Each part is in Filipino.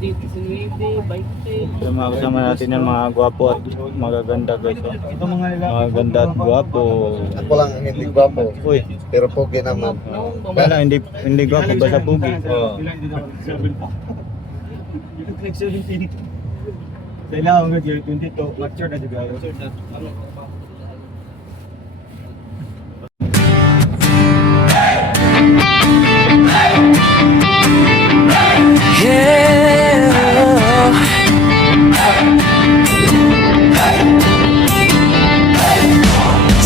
Yung mga kasama natin yan, mga gwapo at magaganda guys. Ito mga ganda at gwapo. Ako lang ang hindi gwapo. Uy, Pero pogi naman. wala, hindi gwapo, basta pugi. Oo. Kailangan ko yung 22, mature na juga.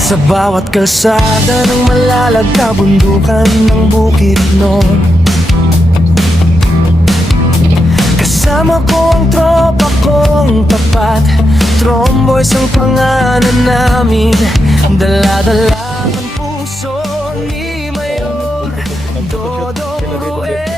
Sa bawat kalsada ng malalagka bundukan ng bukid noon, kasama ko ang tropa kong tapat. Tromboys ang pangalan namin, dala-dala ang puso ni Mayor Dodong Ruel.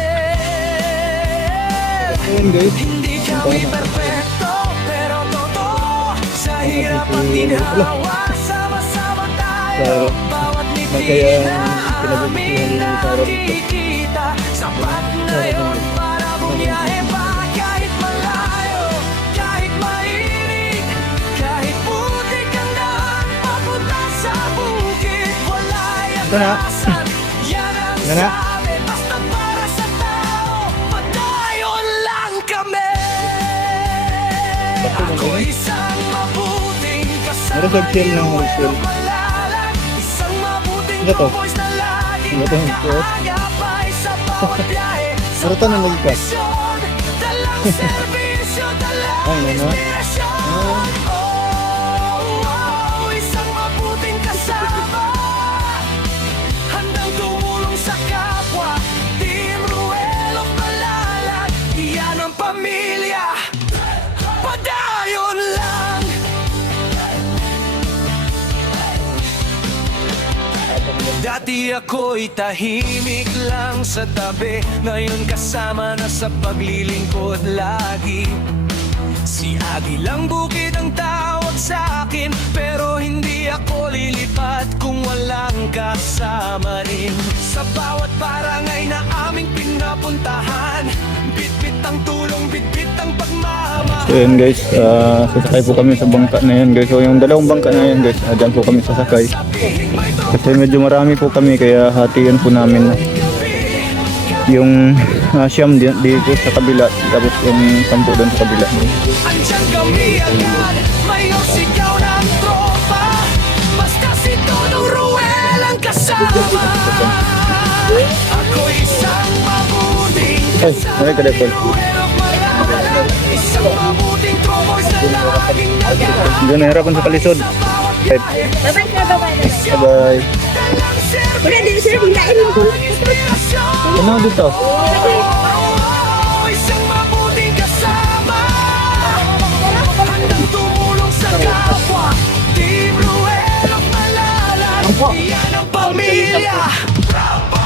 Hindi kami perfecto, pero totoo sa hirap at ginhawa. Sama-sama tayo, bawat ngiti na aming nakikita. Sapat na yun para bumiyahe pa kahit malayo, kahit mainit, kahit putik ang daan papunta sa bukid. Wala yung asan, yan ang sabi, basta para sa tao, padayon lang kami. Ako isang mabuting kasama niyo, isang mabuting boys na laging nagagabay sa bawat biyahe. Sa bawat misyon, dalang serbisyo, dalang inspirasyon. Oh, isang mabuting kasama, handang tumulong sa kapwa. Team Ruel of Malalag, iyan ang pamilya. Padayon lang. Dati ako'y tahimik lang sa tabi, ngayon kasama na sa paglilingkod lagi. Si Agilang Bukid ang tawag sa akin, pero hindi ako lilipat kung walang kasama rin. Sa bawat barangay na aming pinapuntahan, bit-bit ang tulong, bit-bit ang pagmamahal. So yun guys, sasakay po kami sa bangka na yan guys. So yung dalawang bangka na yan guys, dyan po kami sasakay. Kasi medyo marami po kami, kaya hatiyan po namin yung siyam dito sa kabila, tapos yung 10 doon sa kabila. Andiyan kami agad, may sigaw ng tropa, basta si Dodong Ruel ang kasama. Ako isang mabuting kasama ni Ruel of Malalag, isang mabuting tromboys na laging nagagabay. Hindi na hirapan sa kalisod. Bye bye. Wala din sila hilain mo. Ano dito? Isang mabuting kasama, handang tumulong sa kapwa. Team Ruel of Malalag, iyan ang pamilya.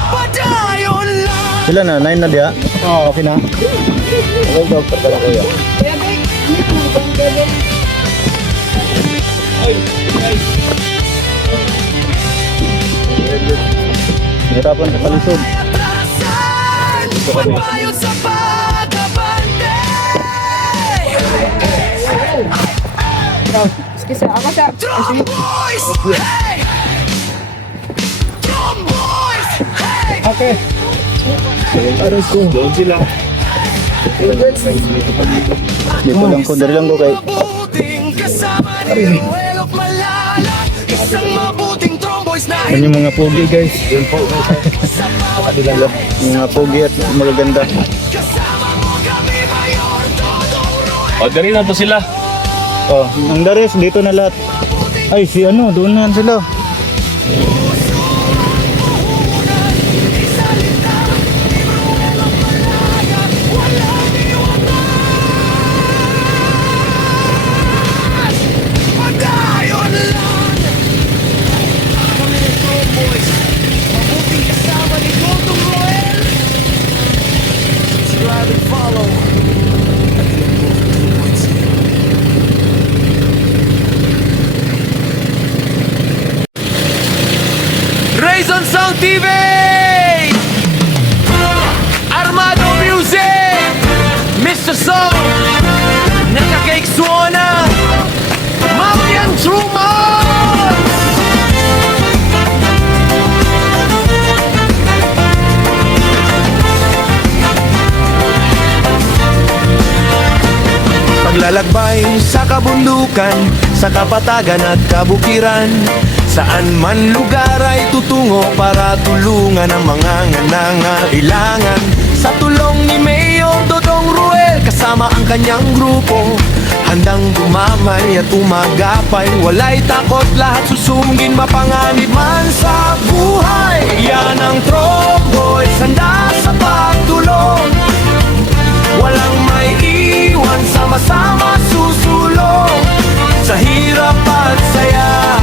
Padayon lang. Sila na, 9 na diya? Oo, okay na. Okay, doctor ka lang kuya. Hirapan sa kalisod. Magbayot sa pagkabante. Drum boys, hey! Drum boys, hey! Okay. Aras ko. Doon sila. Dito lang ko, dari lang ko kay. Mabuting kasama ni Ruel of Malalag, isang mabuting tromboys na Yan yung mga pogi guys. Yun po. Yung mga pogi at magaganda. kasama mo kami, Mayor Dodong Ruel. O, dari na to sila. Oh, ang dares dito na lahat. Ay, si ano, doon na sila. Maglalakbay sa kabundukan, sa kapatagan at kabukiran. Saan man lugar ay tutungo para tulungan ang mga nangangailangan. Sa tulong ni Mayor Dodong Ruel, kasama ang kanyang grupo, handang gumamay at umagapay. Walay takot, lahat susungin, mapanganib man sa buhay. Yan ang Tromboys, handa sa pagtulong. Walang may iwan, sama-sama susulong. Sa hirap at saya,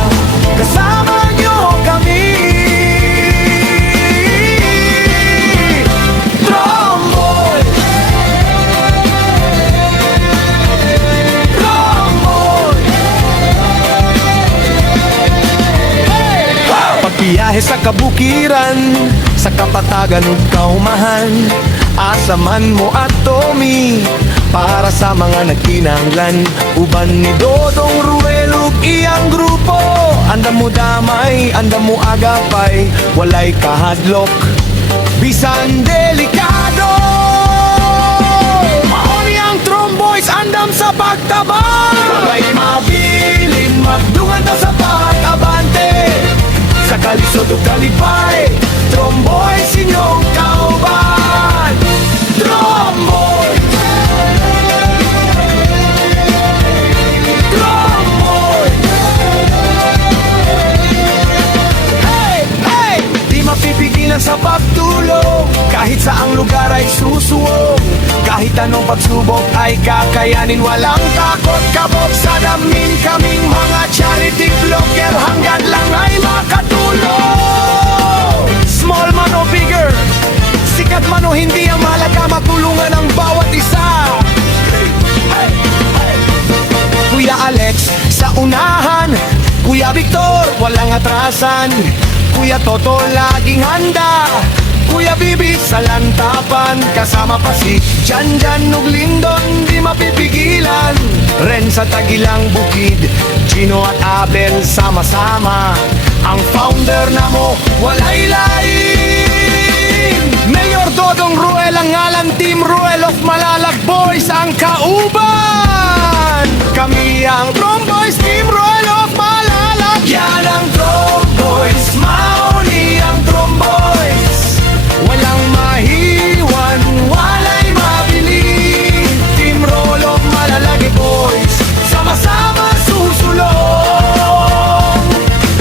kasama nyo kami. Tromboy, Tromboy. Pagbiyahe sa kabukiran, sa kapatagan ug kaumahan, asaman mo at Tommy para sa mga nagkinahanglan. Uban ni Dodong Ruel ug iyang grupo, andam mo damay, andam mo agapay. Walay kahadlok, bisan delikado. Mauni ang Tromboys, andam sa pagtabang. Walay mabilin, magdungan daw sa pag-abante. Sa kalisod ug kalipay, Tromboys inyong kauban. Tromboy, Tromboy. Hey, hey! Di mapipigilan sa pagtulong, kahit saang lugar ay susuwong. Kahit anong pagsubok ay kakayanin, walang takot kabog. Sa damin kaming mga charity vlogger, hanggang lang ay makatulong. Small man o bigger, sikat man o hindi, ang mahalaga matulungan ang bawat isa. Kuya Alex sa unahan, Kuya Victor walang atrasan, Kuya Toto laging handa, Kuya Bibi sa lantapan, kasama pa si Janjan ug Lindon, di mapipigilan. Ren sa Tagilang Bukid, Gino at Abel sama-sama, ang founder na mo walay lain. Mayor Dodong Ruel ang ngalan, Team Ruel of Malalag Boys ang kauban. Kami ang Tromboys, Team Ruel of Malalag. Yan ang Tromboys, mauni ang Tromboys. Walang mahiwan, walay mabili. Team Roll of Malalag Boys, sama-sama susulong.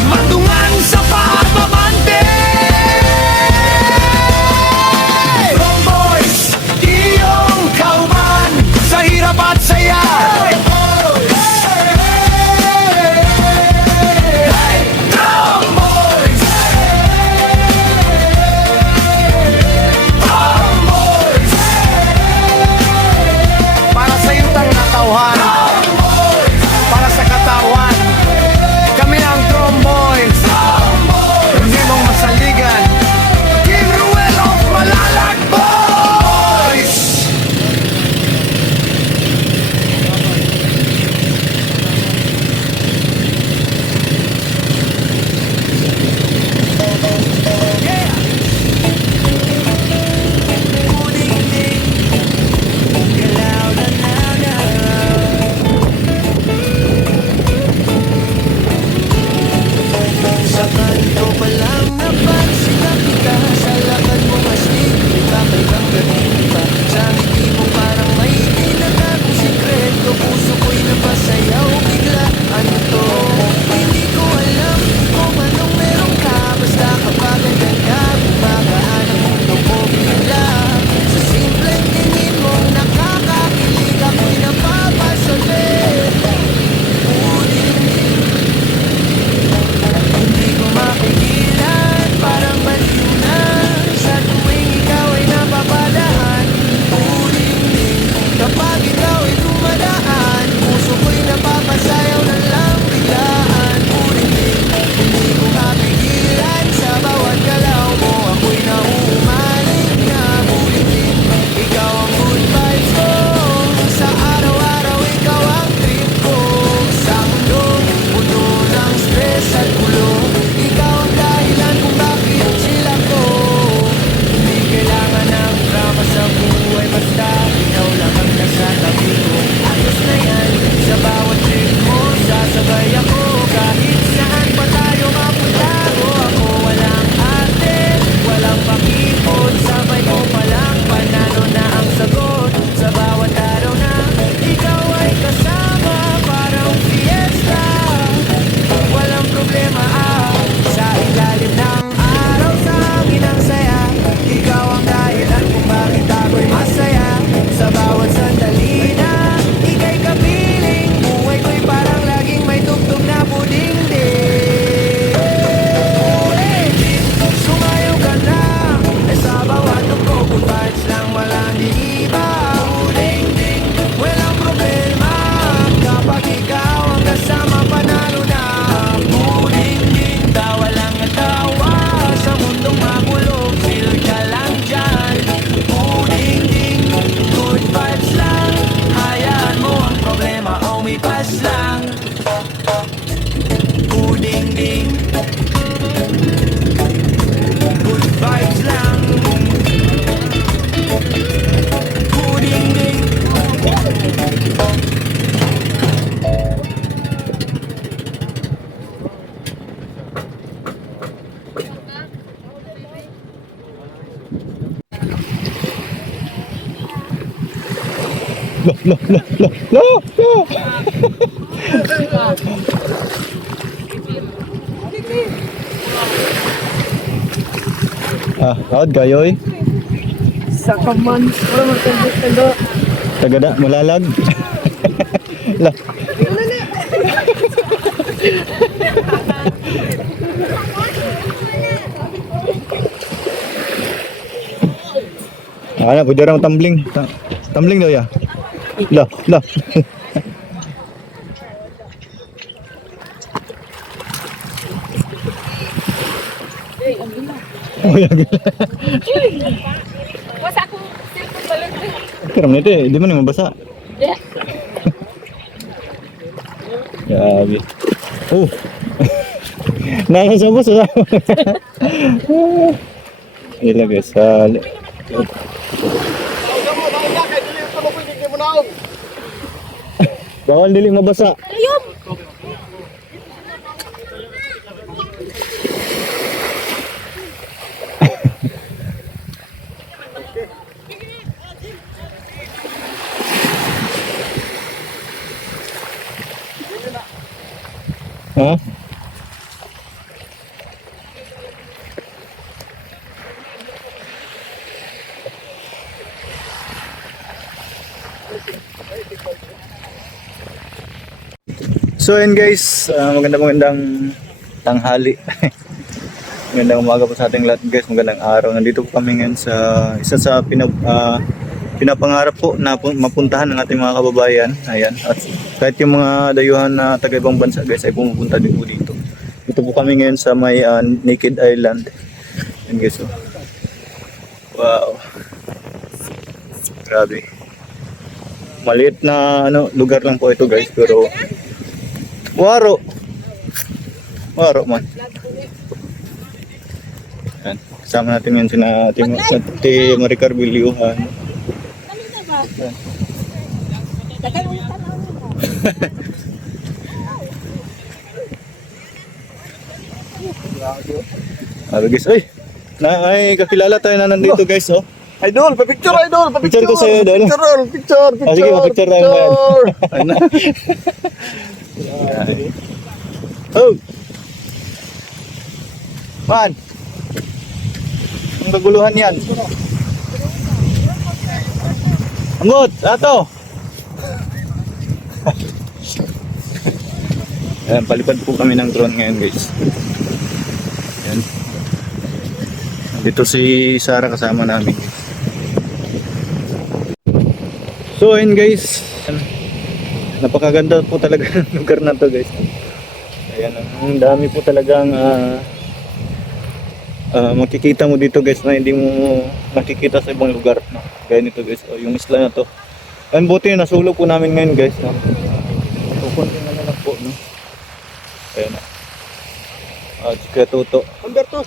Mandungan sa pagbabante. Tromboys, iyong kauban, sa hirap at saya. Tromboys! Kaod kayo eh. Sa kaman. Wala magkandot-kandot. Tagada, malalag. Lah. Ano, pwede rin tumbling. Tumbling daw ya. Lah, lah. Oh, ya. Basta ako cellphone balik. Pero nito eh, di man yung mabasa. Grabe. Oh. Nangis ako sa. Ilagay sa bawal dili mabasa. Ayun. Ha? So yun guys, magandang tanghali. Magandang umaga po sa ating lahat guys, magandang araw. Nandito po kami ngayon sa isa sa pinapangarap po na mapuntahan ng ating mga kababayan. Ayan. At kahit yung mga dayuhan na taga ibang bansa guys ay pumupunta din po dito. Dito po kami ngayon sa may Naked Island. Ayan guys. Oh. Wow. Grabe. Maliit na lugar lang po ito guys, pero waro man. Ayan. Kasama natin ngayon sina Ate Maricar Biliuhan. Ayan. Guys, ay kakilala tayo na nandito guys, oh. Idol, pa-picture, idol, pa-picture. Picture ko sa'yo, idol. Picture. Sige, pa-picture tayo mo yan. Oh! Man! Ang kaguluhan yan. Anggot! Ato! Ayan, palipad po kami ng drone ngayon guys. Ayan. Dito si Sarah kasama namin. So ayun guys, napakaganda po talaga ng lugar na to guys. Ayan, ang dami po talagang makikita mo dito guys na hindi mo nakikita sa ibang lugar. No? Gaya nito guys, yung isla na to. Ayun, buti nasulog po namin ngayon guys. No? Pupunti na lang po. No? Ayan na. Kaya Toto. Humberto,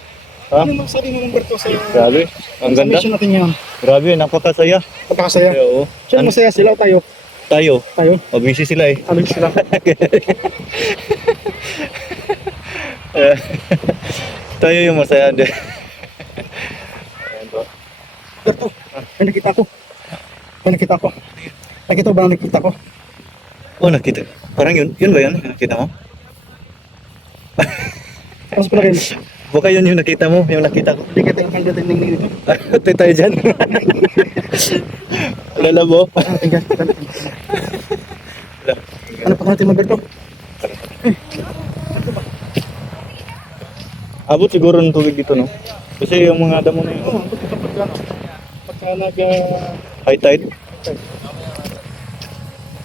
Ha? ano masabi mo Humberto sa Grabe, ang ganda. mission natin yan? Grabe, napakasaya. Pagkakasaya. Oo. Sino masaya sila o tayo? Tayo. Tayo? O, busy sila eh. Ano sila? Tayo yung masaya din. Ayan po. Humberto, may nakita ko. Nakita ko ba ang nakita ko? Oh, nakita. Parang yun ba yun? Nakita mo? Tapos pala kayo, Baka yun yung nakita mo, yung nakita ko. hindi kita ang dating dito. Ate tayo dyan. Lalabo. Tingnan. Ano pa natin Humberto? Abot siguro ng tubig dito, no? Kasi yung mga damo na yun. Oo, pagka nag... High tide.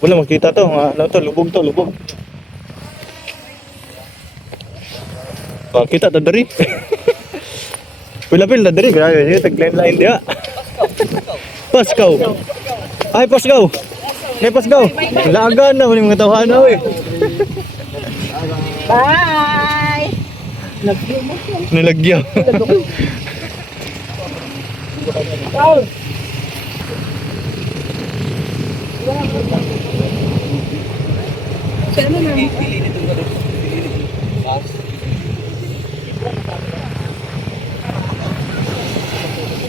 Wala, makita to. Ano to? Lubog to, lubog. Kita to dari. Pila-pil na dari. Grabe, sige, tag-line dia. Paskaw. Ay, Paskaw. Ay, Paskaw. Lagan na, maling mga tawhan na, eh. Bye! Nilagyan.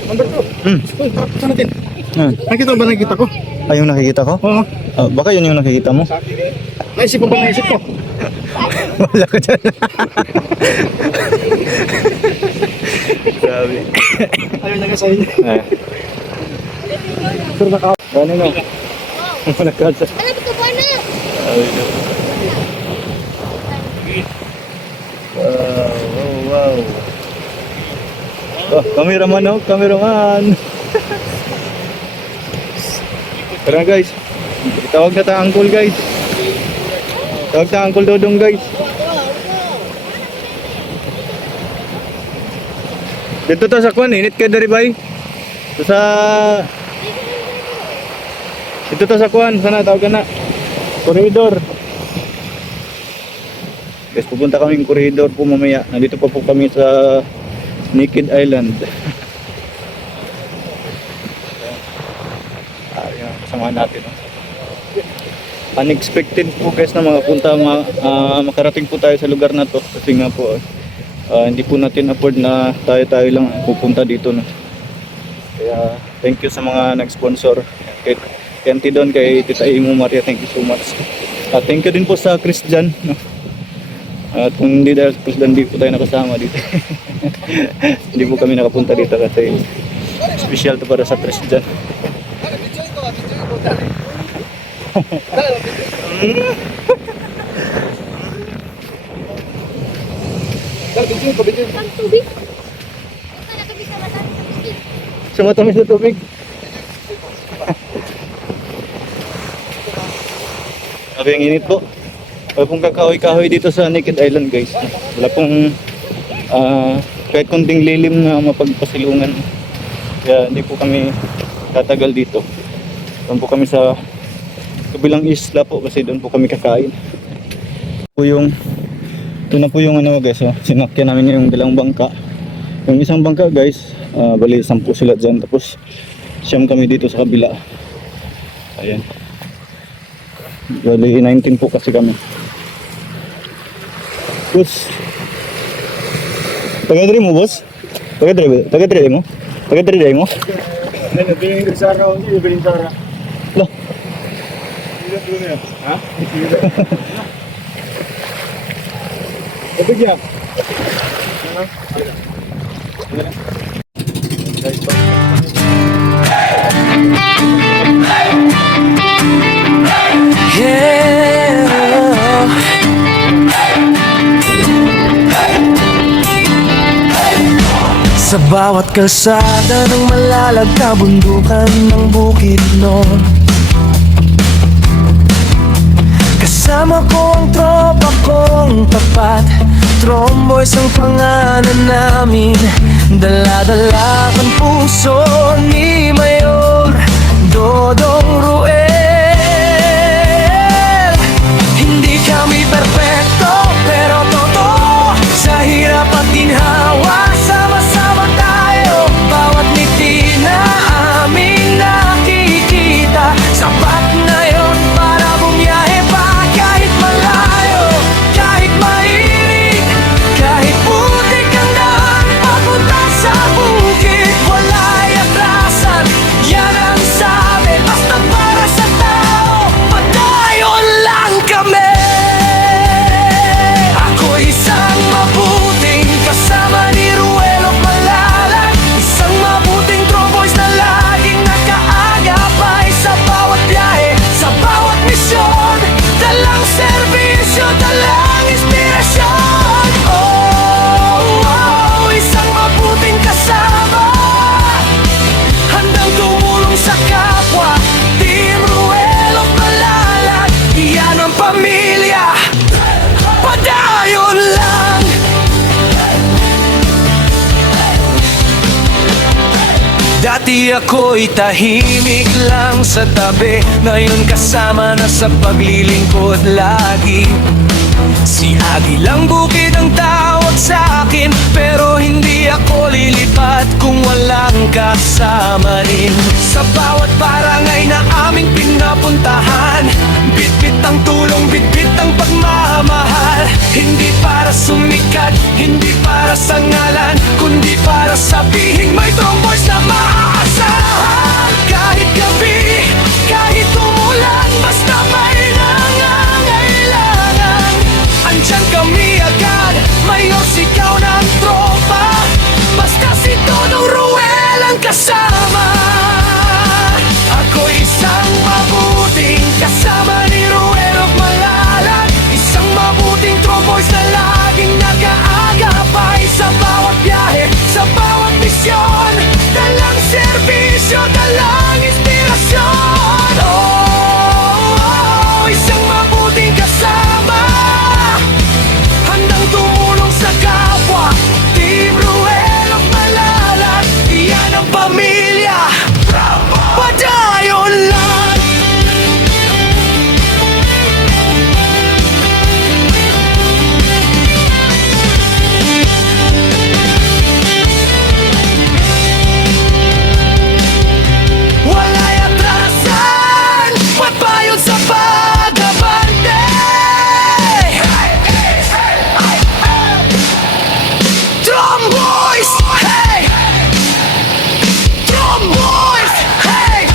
Humberto, uy, saan natin? Nakita mo ba nakikita ko? Ay, yung nakikita ko? Oo. Baka yun yung nakikita mo? Naisip mo ba naisip ko? Wala ka dyan. Sabi. Ayun na nga sa inyo. Pero naka... Ano no? Wala ka dyan. Alam ko ba na? Sabi no. Wow. Oh, cameraman oh, cameraman. Tara guys. Tawag na ta uncle guys. Tawag ta uncle Dodong guys. Dito to sa kwan, init ka dari bay. Dito to sa kwan, sana tawag ka na. Corridor. Guys, pupunta kaming corridor po mamaya. Nandito pa po kami sa Naked Island. Yung kasama natin. Unexpected po guys na makarating po tayo sa lugar na to. Kasi nga po, hindi po natin afford na tayo lang pupunta dito. No? Kaya thank you sa mga nag-sponsor. Kay Auntie Don, kay Tita Imo Maria, thank you so much. Thank you din po sa Christian. No? At kung hindi dahil sa Christian, hindi po tayo nakasama dito. Hindi po kami nakapunta dito kasi special to para sa Christian. Ang tubig. Wala kami sa mata. Sumatamis na tubig. Sabi ang init po. Wala pong kakahoy-kahoy dito sa Naked Island guys. Wala pong kahit konting lilim na mapagpasilungan. Kaya hindi po kami tatagal dito. Doon po kami sa kabilang isla po kasi doon po kami kakain. Ito na po yung ano guys, sinakyan namin yung dalawang bangka. Yung isang bangka guys, bali 10 sila dyan. Tapos siyam kami dito sa kabila. Ayan. Bali 19 po kasi kami. Boss. Taga-diri mo, boss? Taga-diri mo? Taga-diri mo? Biling Sara, hindi biling Sara. Lah. Ha? Ibig yan. Sa bawat kalsada ng malalag na bundukan ng bukid noon, kasama ko ang tropa kong tapat. Tromboys ang pangalan namin, dala-dala ang puso ni Mayor Dodong Ruel. Hindi kami perfecto pero totoo, sa hirap at ginhawa sama-sama tayo. Bawat ngiti na aming nakikita, sapat na yon para bumiyahe pa. Kahit malayo, kahit mainit, kahit putik ang daan papunta sa bukid, wala'y atrasan, yan ang sabi. Basta para sa tao, padayon lang kami. Ako'y isang mabuting kasama ni Ruelo Malalag, isang mabuting tromboys na laging nakaagapay sa bawat biyahe, sa bawat misyon. Dalang serbisyo, dalang inspirasyon. Isang mabuting kasama, handang tumulong sa kapwa. Team Ruelo Malalag, iyan ang pamilya. Padayon lang. Dati ako'y tahimik lang sa tabi, ngayon kasama na sa paglilingkod lagi. Si Agilang Bukid ang tawag sa akin, pero hindi ako lilipat kung walang kasama rin. Sa bawat barangay na aming pinapuntahan, bitbit ang tulong, bitbit ang pagmamahal. Hindi para sumikat, hindi para sa ngalan, kundi para sabihin may tromboys na maaasahan. Kahit bisyo, dalang inspirasyon. Isang mabuting kasama, handang tumulong sa kapwa. Team Ruel of Malalag, iyan ang pamilya, padayon lang. Wala'y atrasan, papayon sa pag-abante. Drum boys, hey! Drum boys, hey!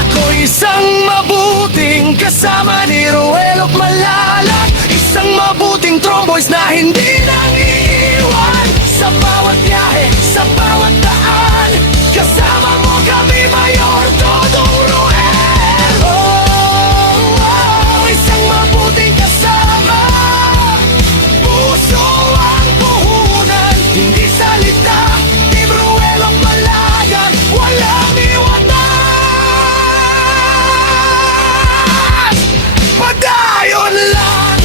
Ako isang mabuting kasama ni Ruel of Malalag, isang mabuting tromboys na hindi nang iiwan. Sa bawat biyahe, sa bawat daan, kasama mo kami, Mayor Dodong Ruel. Isang mabuting kasama, puso ang puhunan, hindi salita. Team Ruel of Malalag, walang iwanan. Padayon lang.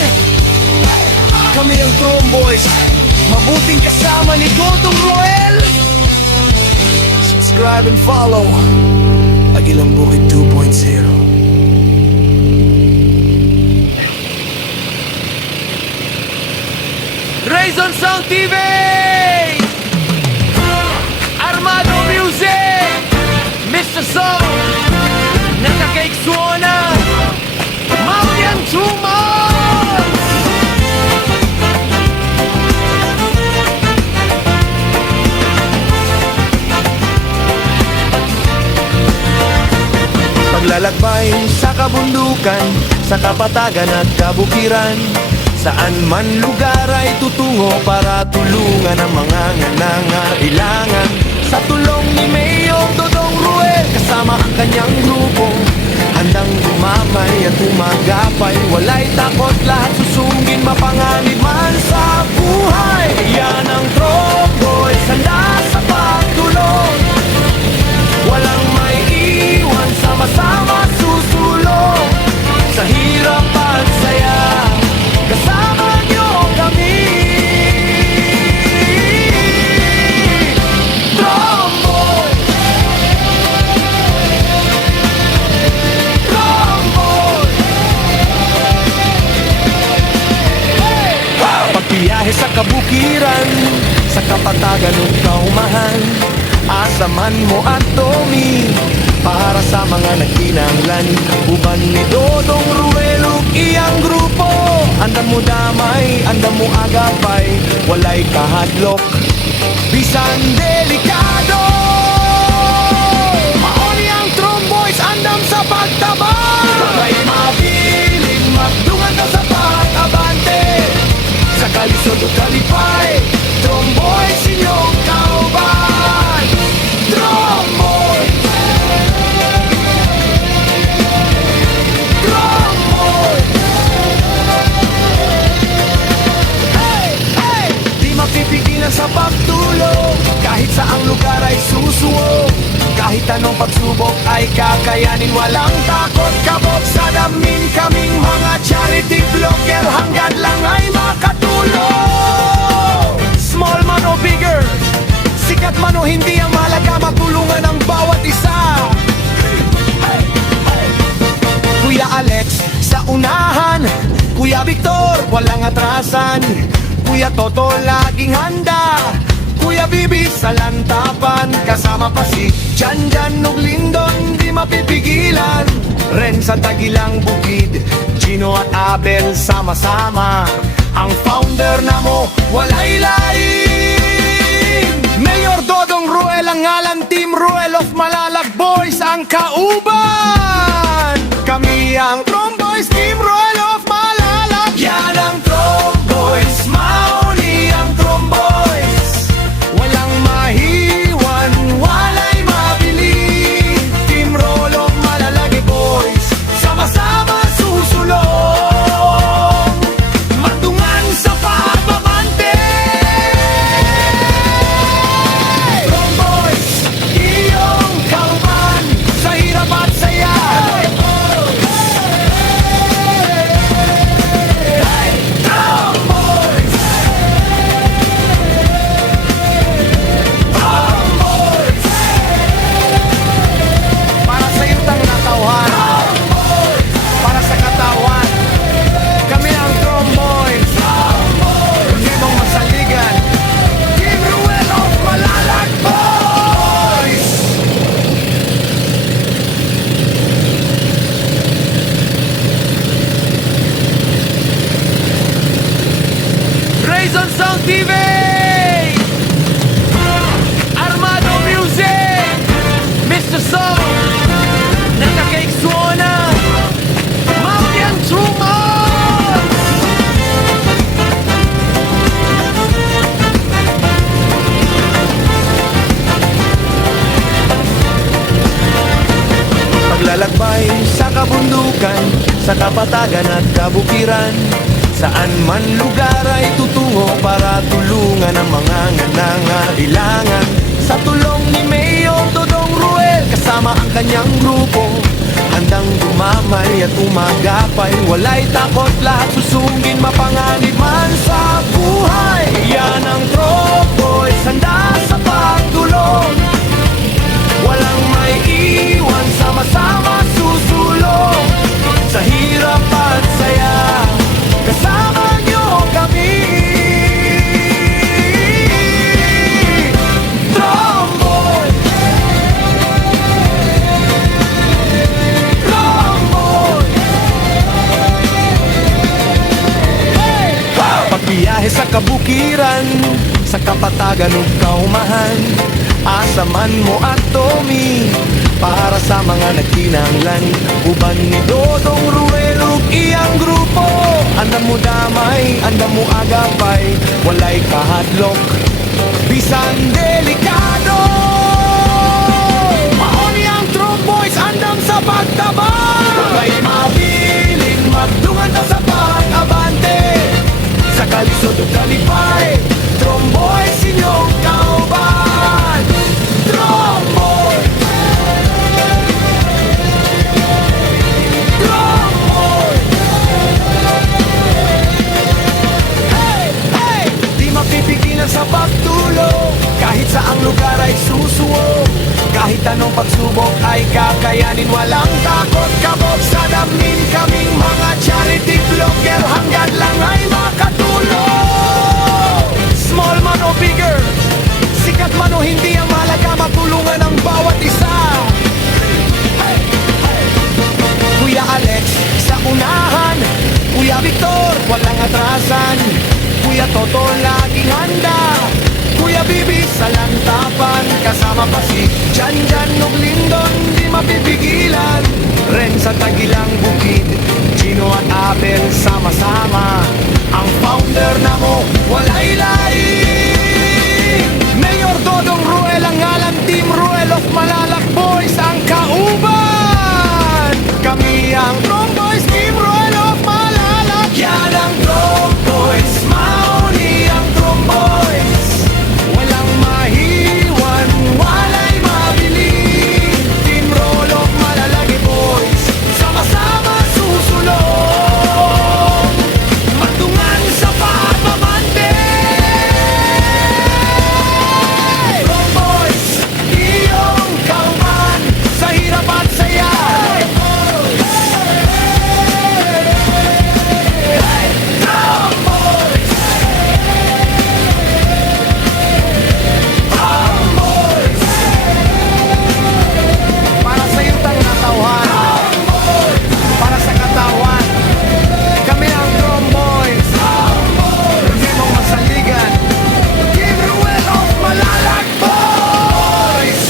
Kami ang Tromboys, mabuting kasama ni Dodong Ruel. Subscribe and follow Agilang Bukid 2.0. Raison Sound TV, Armado Music, Mr. Song, Nakakake Suona, Maurian Truman. Paglalakbay sa kabundukan, sa kapatagan at kabukiran, saan man lugar ay tutungo para tulungan ang mga nangangailangan. Sa tulong ni Mayor Dodong Ruel, kasama ang kanyang grupo, handang dumamay at umagapay. Walay takot, lahat susungin, mapanganib man sa buhay. Yan ang Tromboys, handa sa pagtulong, walang may iwan, sama-sama susulong. Sa hirap at saya, kasama nyo kami. Tromboy, Tromboy. Pagbiyahe sa kabukiran, sa kapatagan ng kaumahan, asaman mo at Tommy, para sa mga nagkinanglan. Uban ni Dodong Ruel ug iyang grupo, andam mo damay, andam mo agapay, walay kahadlok, bisan delikado. Maoni ang Tromboys, andam sa pagtabang, walay mabiling magdungan ka sa pag-abante. Sa kalisod o kalipay, Tromboys inyong kauban. Tromboys, Tromboys. Hey, hey! Di mapipigilan sa pagtulong, kahit saang lugar ay susuwog. Kahit anong pagsubok ay kakayanin, walang takot kabog. Sa damin kaming mga charity vlogger, hanggang lang ay makatulong. Small man o bigger, sikat man o hindi, ang mahalaga matulungan ang bawat isa. Kuya Alex sa unahan, Kuya Victor walang atrasan, Kuya Toto laging handa, Kuya Bibi sa lantapan, kasama pa si Janjan ug Lindon, di mapipigilan. Ren sa Tagilang Bukid, Gino at Abel sama-sama, ang founder na mo walay lain. Mayor Dodong Ruel ang ngalan, Team Ruel of Malalag Boys ang kauban. Kami ang Tromboys, Team Ruel of Malalag. Yan ang Tromboys, mauni ang Tromboys. Walang mahiwan, walay mabili. Team Ruel of Malalag Boys, sama-sama susulong, mandungan sa pagbabante. sa kapatagan at kabukiran. Saan man lugar ay tutungo para tulungan ang mga nangangailangan. Sa tulong ni Mayor Dodong Ruel, kasama ang kanyang grupo, handang dumamay at umagapay. Walay takot, lahat susungin, mapanganib man sa buhay. Yan ang Troboy, handa sa pagtulong. Walang may iwan, sama-sama susulong. Sa hirap at saya, kasama nyo kami. Tromboy, Tromboy. Hey! Pagbiyahe sa kabukiran, sa kapatagan ug kaumahan, asaman mo at Tommy, para sa mga nagkinahanglan. Uban ni Dodong Ruel ug iyang grupo, andam mo damay, andam mo agapay. Walay kahadlok, bisan delikado. Maoni ang Tromboys, andam sa pagtabang. Walay mabiling, magdungan ta sa pag-abante. Sa kalisod ug kalipay, Tromboys inyong kauban. Tromboy, Tromboy. Hey, hey! Di mapipigilan sa pagtulong, kahit saang lugar ay susuwong. Kahit anong pagsubok ay kakayanin, walang takot kabog. Sa damin kaming mga charity vlogger, hanggang lang ay makatulong. Small man o bigger, sikat man o hindi, ang mahalaga matulungan ang bawat isa. Hey, hey. Kuya Alex sa unahan, Kuya Victor walang atrasan, Kuya Toto laging handa, Kuya Bibi sa lantapan, kasama pa si Janjan ug Lindon, di mapipigilan. Ren sa Tagilang Bukid, Gino at Abel sama-sama, ang founder na mo walay lain. Mayor Dodong Ruel ang ngalan, Team Ruel of Malalak Boys ang kauban. Kami ang Tromboys, Team Ruel of Malalak. Yan ang Tromboys, mauni ang Tromboys. Walang mahiwan, walay mabili. Team Roll of Malalaki Boys, sama-sama susulong. Magtungan sa pagbabante. Tromboys, iyong kauban sa hirap at saya. Tromboys, Tromboys, para sa yutang natauhan, para sa katawan, kami ang Tromboys. Hindi mo masaligan, Team Ruel of Malalak Boys.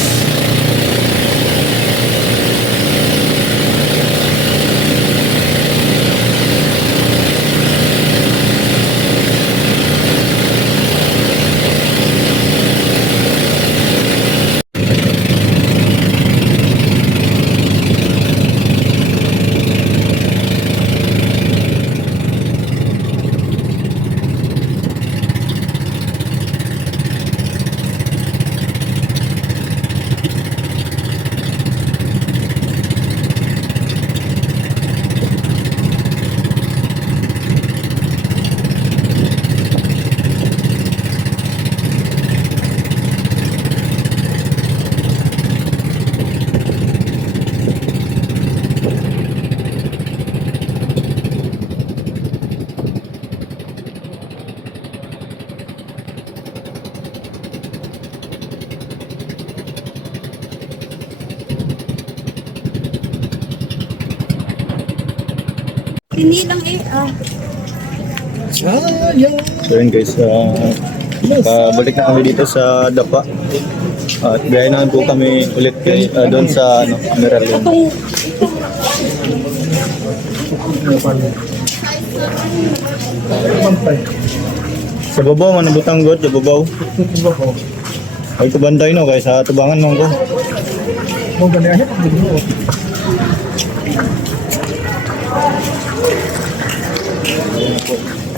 Hindi lang eh. So yun guys, balik na kami dito sa Dapa. At biyahe naman po kami ulit kay, doon sa Meralyn. Sa babaw, manabutang god, sa babaw. Ay kubanday no, kaya sa tubangan mo ko. Ayan po.